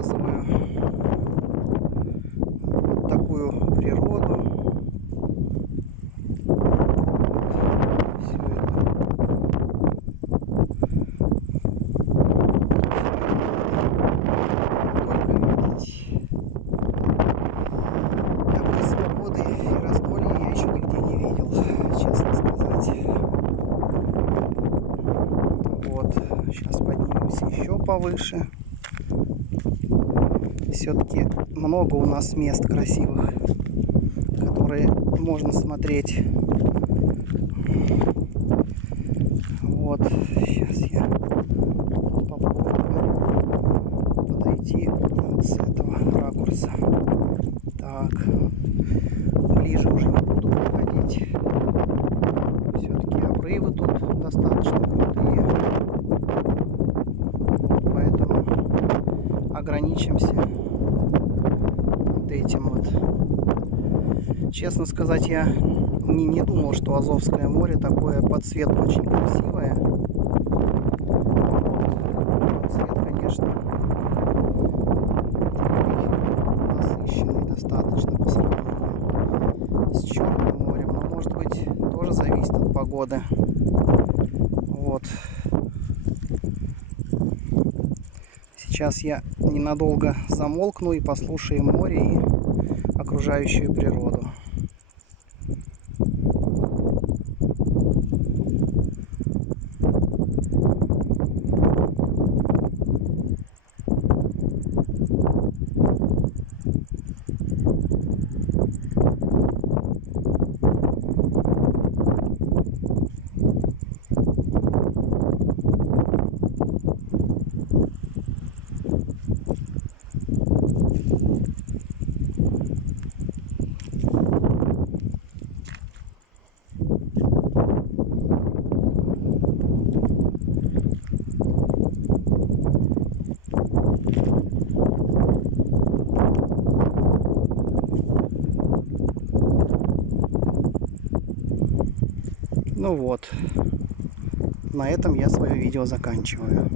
показываю вот такую природу. Все это только видеть. Такой свободы и раздолья я еще нигде не видел, честно сказать. Вот, сейчас поднимемся еще повыше. Все-таки много у нас мест красивых, которые можно смотреть. Вот, сейчас я попробую подойти вот с этого ракурса. Так, ближе уже не буду подходить. Все-таки обрывы тут достаточно крутые. Вот, поэтому ограничимся вот этим вот. Честно сказать, я не думал, что Азовское море такое по цвету очень красивое. Вот. Цвет, конечно, такой насыщенный достаточно по сравнению с Черным морем. Но, может быть, тоже зависит от погоды. Вот. Сейчас я ненадолго замолкну и послушаем море и окружающую природу. Ну вот, на этом я свое видео заканчиваю.